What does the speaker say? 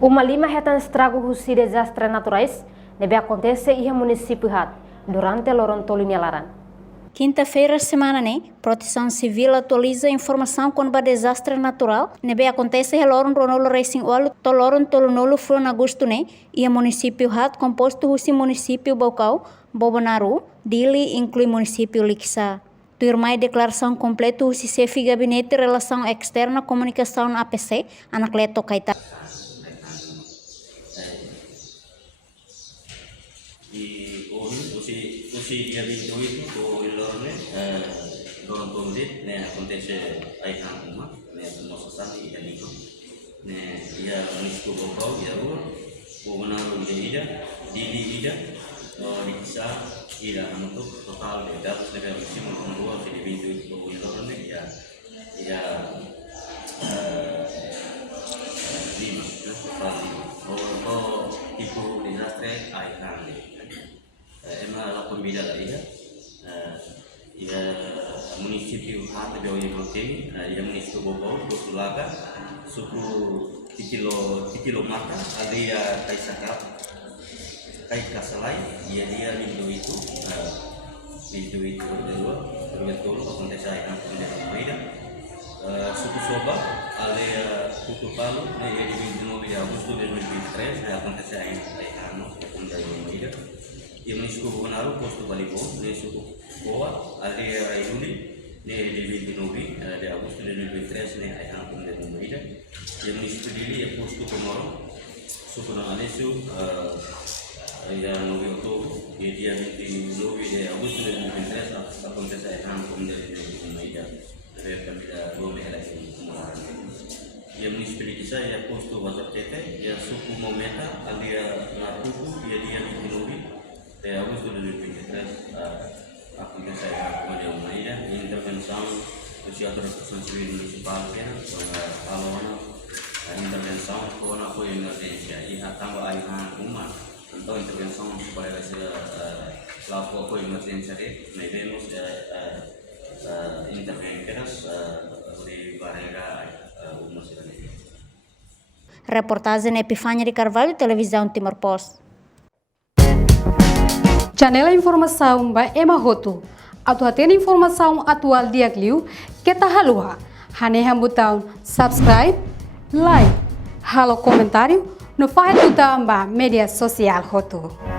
Uma lima retan estrago de desastres naturais deve acontecer em município durante o tolinialaran. Quinta-feira, semana, Proteção Civil atualiza a informação quando o desastre natural nebe acontece em Loron Ronolo Racing Olo, Toloron Tolonolo Fron Agosto, e o município Hat composto do município Bocau, Bobonaru, Dili inclui município Lixa. Turmai declaração completa do CCF Gabinete Relação Externa Comunicação APC, Anacleto Caetano. E hoje dia 28 do Ilorne, Loron Tolde, acontece aí na uma, nossa sala e ali, ia município Bocau, ia rua, Bobonaru ia Dili ia, Lixa ia untuk total de dados de musim menurut di 28 do Ilorne ia lima, total tipo desastre aí na ema pembeda ia município Hat de Oivote, ia município Bocau, Bosulaga, suku Titilo Mata, ada Kaisaka, Kasalai, dia minggu itu kedua, betul acontece aí na Comunidade suku Soba, ada Putu Palu, dia di 29 de agosto de 2023, acontece aí na Comunidade e município Bobonaru, posto Balibon, suku Boa, ada Raiduli, di 29 de agosto de 2023, aí na Comunidade e município Dili, posto Komoro, suku Namanesu, yang novembro e dia 29 de agosto de 2023 acontece aí na Comunidade dari pemida dua eleksi kemarin. Ia município ia posto WhatsApp TT, ia suku Mometa, alia Natuku, dia 29 de agosto de 2023 acontece aí na Comunidade intervenção do Teatro Civil Municipal, kalau intervenção com apoio emergência e tambah aí na umat untuk intervenção supaya laku apoio emergência devemos intervenir di barreira umat ini. Reportagem Epifânia de Carvalho, Televisão Timor-Poste. Janela informação ba emahoto. Atu tem informação atual dia kliu kita halua. Hane hambutão subscribe, like, halo comentário no faz tudo ba media social hoto.